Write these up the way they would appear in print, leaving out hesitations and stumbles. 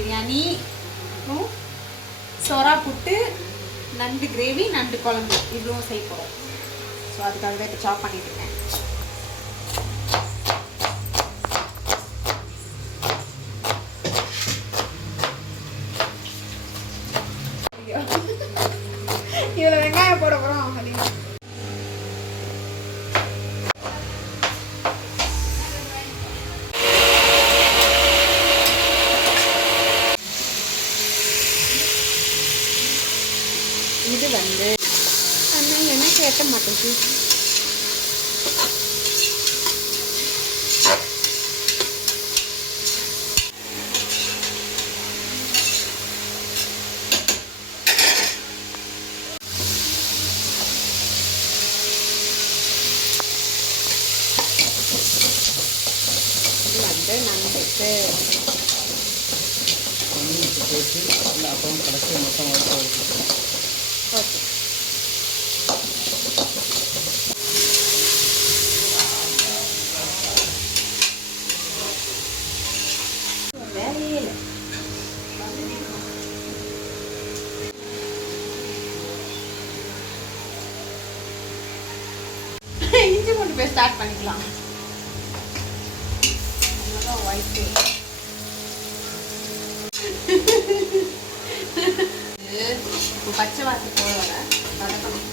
பிரியாணி, சொரா புட்டு, நண்டு கிரேவி, நண்டு குழம்பு இவ்வளவும் செய்ய போகிறோம். ஸோ அதுக்காக தான் இப்போ சாப் பண்ணிட்டு இருக்கேன். இதில் வெங்காயம் போட போகிறோம் அப்படின்னு இது வந்து என்ன கேட்க மாட்டேங்குது. இது வந்து நண்டுக்கு அப்புறம் கடைசி மொத்தம் ஓகே. வேலையே இல்லை. இஞ்சி பூண்டு போய் ஸ்டார்ட் பண்ணிக்கலாம். அவ்வளோதான் ஒயிட்டு. இப்போ பச்சை வாசி போட வதக்கணும்.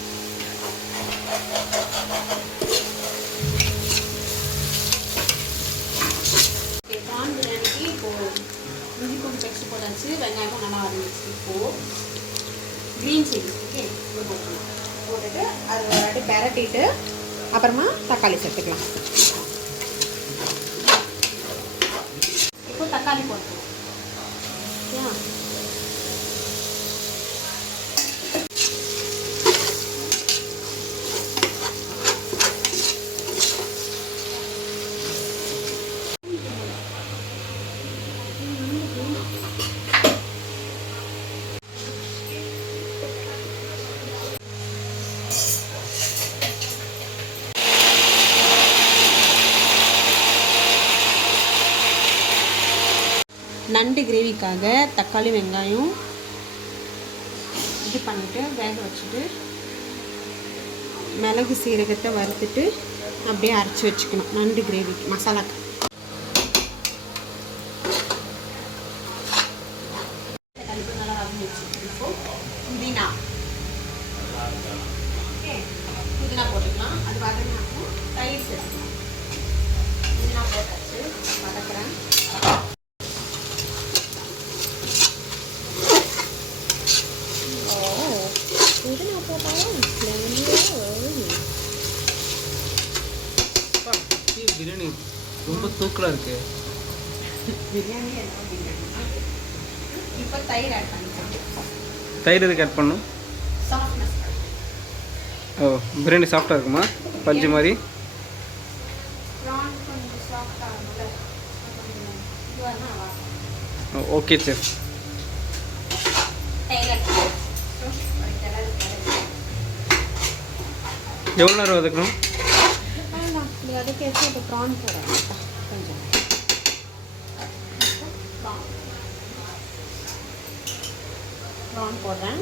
ப்ரான் பிரியாணிக்கு இப்போது இஞ்சி பூண்டு பேஸ்ட் போட்டாச்சு, வெங்காயம் நல்லா வதங்கிச்சு. இப்போது க்ரீன் சில்லி ஓகே இது போட்டுக்கலாம். போட்டுட்டு அது ஒரு வாட்டி பெரட்டிட்டு அப்புறமா தக்காளி சேர்த்துக்கலாம். இப்போ தக்காளி போட்டுக்கலாம். ஓகே நண்டு கிரேவிக்காக தக்காளி வெங்காயம் இது பண்ணிவிட்டு வேக வச்சுட்டு மிளகு சீரகத்தை வறுத்துட்டு அப்படியே அரைச்சி வச்சுக்கணும் நண்டு கிரேவிக்கு மசாலாக்கு. நல்லா வதங்கி வச்சுக்கணும். இப்போ புதினா ஓகே புதினா போட்டுக்கலாம். அது வதங்கினாக்கும் தயிர் சேர்த்துக்கலாம். புதினா போட்டாச்சு வதக்குறேன். பிரியாணி ரொம்ப தூக்கலாக இருக்கு. பிரியாணி இப்போ தயிர் ஆட் பண்ணிக்கலாம். தயிர் எதுக்கு ஆட் பண்ணும்? சாஃப்ட்னஸ். ஓ பிரியாணி சாஃப்டாக இருக்குமா பஞ்சு மாதிரி? ப்ரான் கொஞ்சம் சாஃப்டாக இருக்கும்ல. Okay chef. எவ்வளோ நேரம் வதக்கணும்? அதுக்கேற்ற இப்போ ப்ரான் போடுறேன். கொஞ்சம் ப்ரான் போடுறேன்.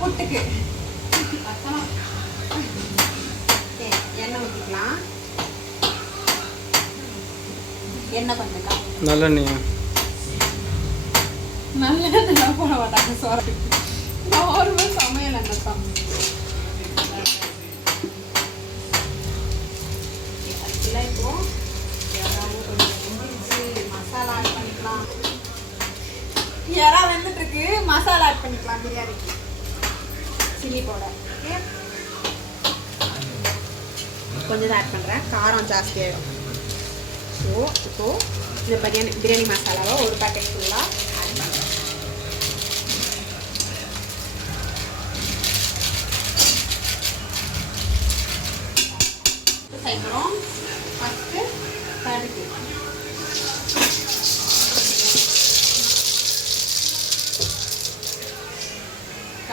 புட்டுக்கு எண்ணெய் ஊற்றிக்கலாம். எண்ணெய் கொஞ்சம் நல்லெண்ணெயா? நல்லெண்ணெய் போட மாட்டாங்க சோறதுக்கு. நார்மல் சமையல் எண்ணெய் தான். இப்போ மசாலா ஆட் பண்ணிக்கலாம். யாரா வந்துட்டு இருக்கு மசாலா ஆட் பண்ணிக்கலாம் பிரியாணிக்கு. சில்லி பவுடர் ஓகே கொஞ்சம் ஆட் பண்ணுறேன். காரம் ஜாஸ்தியாகிடும். ஸோ இப்போது இந்த பிரியாணி மசாலாவை ஒரு பேக்கெட் ஃபுல்லாக ஆட் பண்ணுறேன்.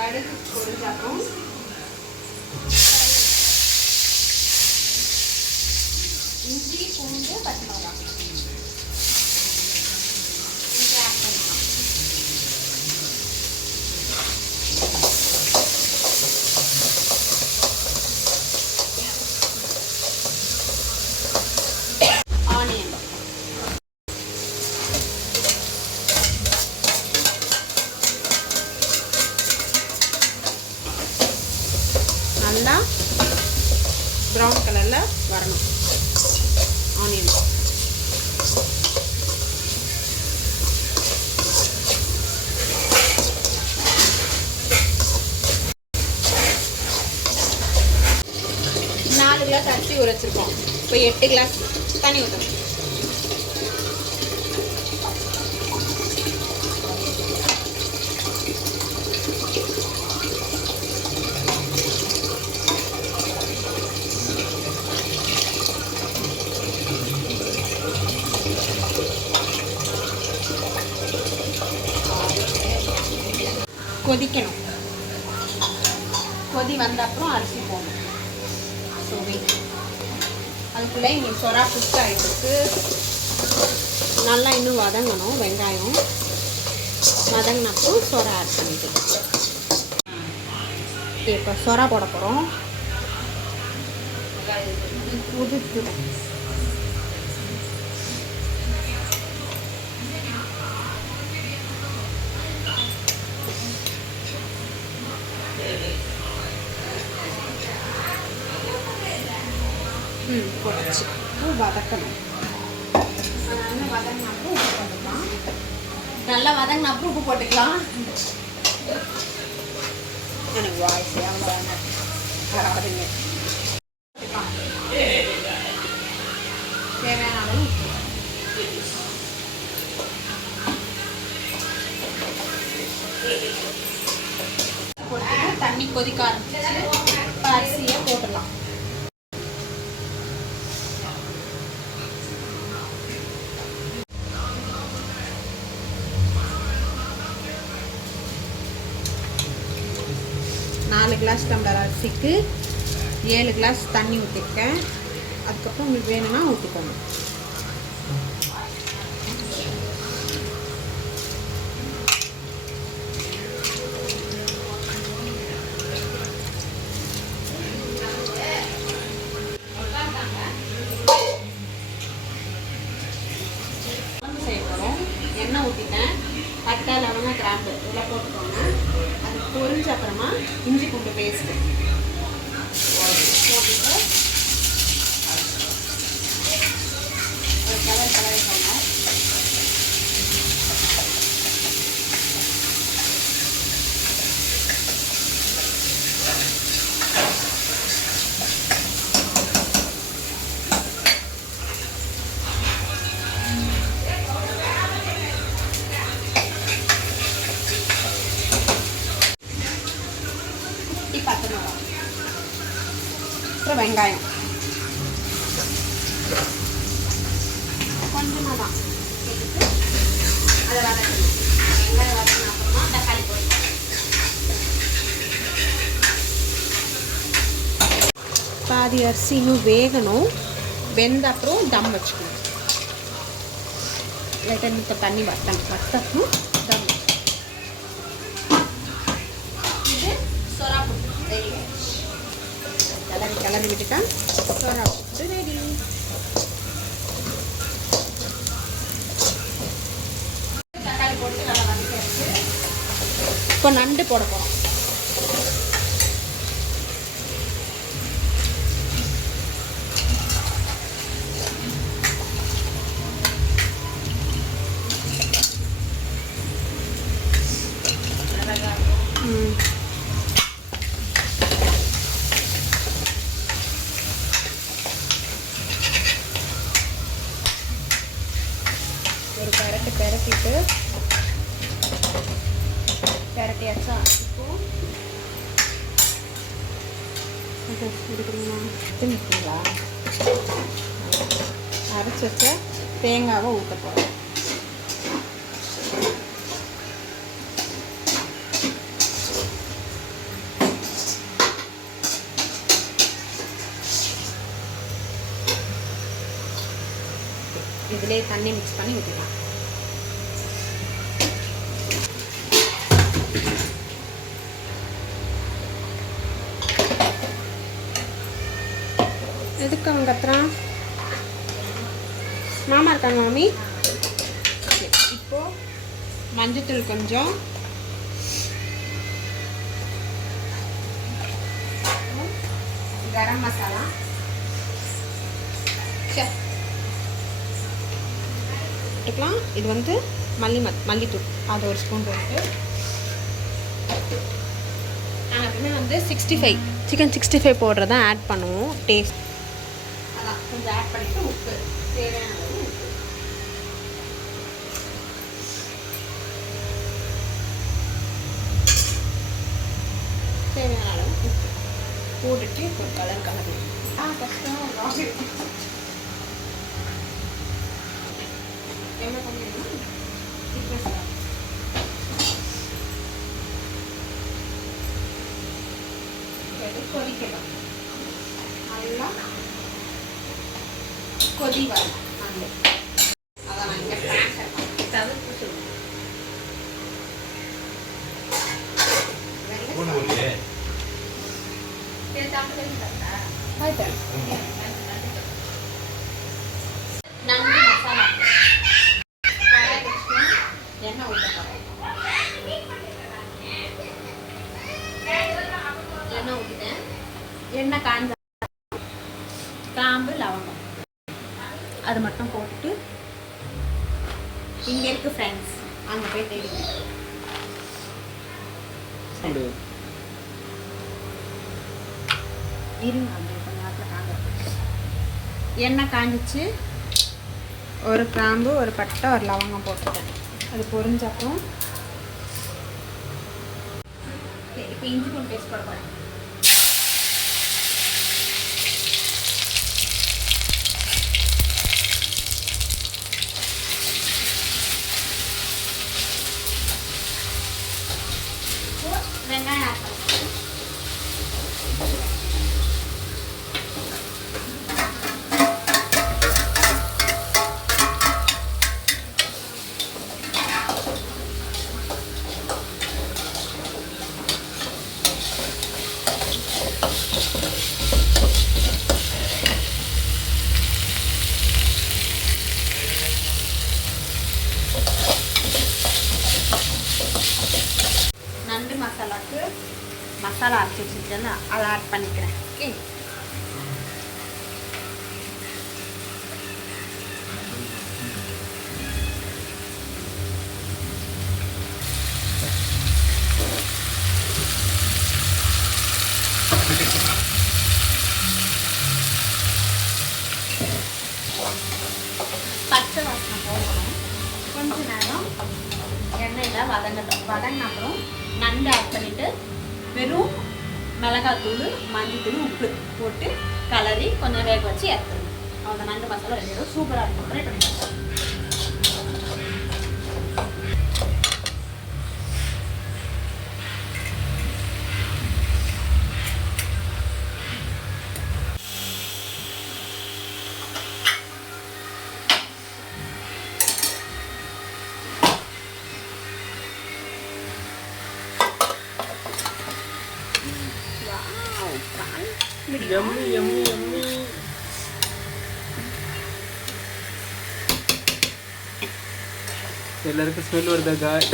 கடுகு பொரிஞ்ச அப்புறம் இஞ்சி பூண்டு பச்சை மிளகாய் இஞ்சி ஆட் பண்ணிக்கலாம். ஆனியன் நல்லா ப்ரௌன் கலரில் வரணும். ஆனியன் நாலு கிளாஸ் அரிசி ஊற வச்சுருக்கோம். இப்போ 8 கிளாஸ் தண்ணி ஊற்றணும். கொதிக்கணும். கொதி வந்த அப்புறம் அரிசி போடணும். So wait. அதுக்குள்ளே இங்கே சொரா குக் ஆகிட்டு நல்லா இன்னும் வதங்கணும். வெங்காயம் வதங்கினப்போ சொரா ஆட் பண்ணிட்டு இப்போ சொரா போட போகிறோம். உதிர்த்துடும். போட்டுச்சு. வதக்கணும். நல்லா வதங்கினப்போ உப்பு போட்டுக்கலாம். நல்லா வதங்கினப்போ உப்பு போட்டுக்கலாம். எனக்கு வாய்ஸ் அவ்வளோ வராதுங்க. தேவையான அளவு போட்டு தண்ணி கொதிக்க ஆரம்பிச்சு அரிசியை போட்டுடலாம். நாலு கிளாஸ் டம்ளர் அரிசிக்கு 7 கிளாஸ் தண்ணி ஊற்றிருக்கேன். அதுக்கப்புறம் உங்களுக்கு வேணும்னா ஊற்றிக்கோங்க. செய்ய போகிறோம். எண்ணெய் ஊற்றிட்டேன். பட்டை லவங்கம் கிராம்பு இதெல்லாம் போட்டுக்கோங்க. அது பொரிஞ்ச அப்புறமா இஞ்சி பூண்டு பேஸ்ட்டு போட்டுட்டு ஒரு கலரிக்கோங்க. அப்புறம் வெங்காயம் கொஞ்சமாக தான் எடுத்து அதை வதக்கணும். வெங்காயம் வதக்கின அப்புறமா தக்காளி போடணும். பாதி அரிசி இன்னும் வேகணும். வெந்த அப்புறம் தம் வச்சுக்கணும். லைட்டாக மித்த தண்ணி வத்தணும் தம். இது சொரா புட்டு ரெடி. கிளறி விட்டுட்டேன். சொரா புட்டு ரெடி. தக்காளி போட்டு நல்லா வதக்கியாச்சு. இப்போ நண்டு போட போகிறோம். ஒரு பெரட்டியாச்சா. இப்போ எடுக்கிறீங்களா தின்னுங்களா அரைச்சி வச்ச தேங்காவை ஊற்ற போகிறோம். இதிலே தண்ணி மிக்ஸ் பண்ணி ஊற்றிக்கலாம். எதுக்கு அவன் கத்துறான்? மாமா இருக்காங்க மாமி. இப்போது மஞ்சத்தூள் கொஞ்சம், கரம் மசாலா, போட்டுக்கலாம். இது வந்து மல்லித்தூள், அது ஒரு ஸ்பூன் போட்டு நாங்கள் எப்பவுமே வந்து 65 சிக்கன் 65 பவுடர் தான் ஆட் பண்ணுவோம். டேஸ்ட் அதான் கொஞ்சம் ஆட் பண்ணிவிட்டு உப்பு தேவையான அளவு உப்பு, தேவையான அளவு உப்பு போட்டுட்டு ஒரு கலர் கஷ்டம் என்ன பண்ணிடணும், திக்னஸ் கொதிக்கலாம். நல்லா கொதி வரும். அதான் நான் இங்கே தவிர்த்து சொல்லுவேன். நண்டு மசாலா எண்ணெய் ஊற்ற போகிறேன். எண்ணெய் ஊற்றிட்டேன். எண்ணெய் காஞ்ச கிராம்பு லவங்கம் அது மட்டும் போட்டுட்டு இங்கே இருக்கு ஃப்ரெண்ட்ஸ், அங்கே போய் தேடிங்க. இருங்க, அப்படி கொஞ்சம் நேரத்தில் காங்க. எண்ணெய் காஞ்சிச்சு. ஒரு கிராம்பு, ஒரு பட்டை, ஒரு லவங்கம் போட்டுட்டேன். அது பொரிஞ்சப்பறம் இப்போ இஞ்சி பூண்டு பேஸ்ட் போட போகிறேன். வெங்காயம் ஆட் பண்ணுறேன். நண்டு மசாலாவுக்கு மசாலா அரைச்சி வச்சுருக்கேன், அதை ஆட் பண்ணிக்கிறேன். ஓகே, பச்சை வாசனை போகணும். கொஞ்ச நேரம் எண்ணெயில் வதங்கின அப்புறம் நண்டு ஆட் பண்ணிவிட்டு வெறும் மிளகாத்தூள், மஞ்சத்தூள், உப்பு போட்டு கலரி கொஞ்சம் வேக வச்சு இறக்கணும். அவங்க நண்டு மசாலா ரெடி சூப்பராக இருக்கும். ட்ரை பண்ணிக்கலாம். Yummy, yummy, yummy. எல்லாருக்கும் ஸ்மெல் வருதா காய்?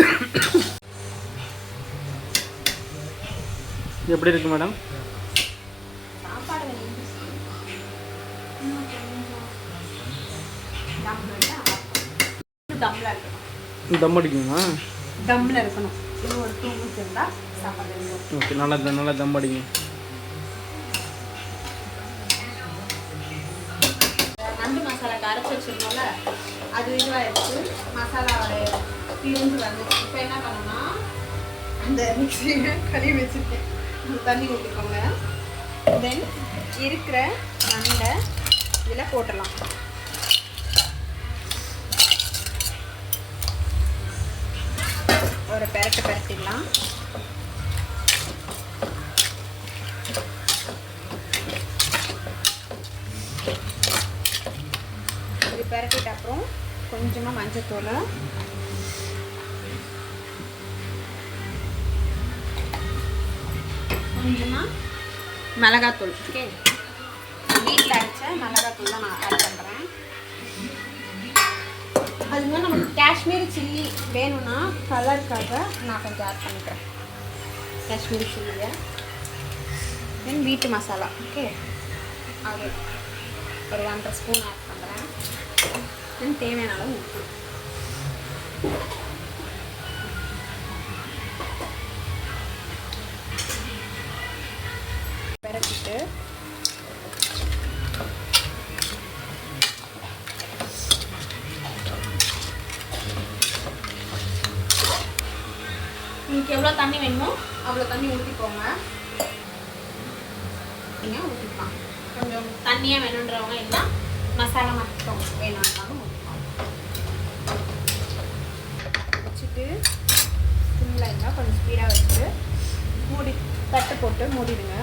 எப்படி இருக்கு மேடம்? தம் அடிக்குமா? தம்மில் இருக்கணும். இன்னும் ஒரு 2 minutes இருந்தால் சாப்பாடு. ஓகே, நல்லா தம் அடிங்க. நண்டு மசாலாக்கு அரைச்சி வச்சிருந்தோம்ல, அது இதுவாகிடுச்சு. மசாலாவோட பிரிஞ்சு வந்துச்சு. இப்போ என்ன பண்ணணும்னா, அந்த மிக்சியை கழுவி வச்சுருக்கேன், தண்ணி ஊற்றிக்கோங்க. தென் இருக்கிற நண்டை இதில் போட்டுடலாம். ஒரு பெரட்டிடலாம். இது பெரட்டிட்ட அப்புறம் கொஞ்சமாக மஞ்சத்தூள், கொஞ்சமாக மிளகாத்தூள். ஓகே, வீட்டில் அரைச்ச மிளகாத்தூள் தான் நான் ஆட் பண்ணுறேன். அது மாதிரி நமக்கு காஷ்மீரி சில்லி வேணும்னா கலருக்காக நான் கொஞ்சம் ஆட் பண்ணிக்கிறேன் காஷ்மீரி சில்லியை. தென் வீட்டு மசாலா. ஓகே, அது ஒரு 1.5 ஸ்பூன் ஆட் பண்ணுறேன். தென் தேவையான அளவு உப்பு. பெரட்டிட்டு உங்களுக்கு எவ்வளோ தண்ணி வேணுமோ அவ்வளோ தண்ணி ஊற்றிக்கோங்க. நீங்கள் ஊற்றிக்கலாம். கொஞ்சம் தண்ணியாக வேணுன்றவங்க இல்லை, மசாலா மட்டும் வேணும்னாலும் ஊற்றிக்கலாம். வச்சுட்டு சிம்மில் இருந்தால் கொஞ்சம் ஸ்பீடாக வச்சுட்டு தட்டு போட்டு மூடிடுங்க.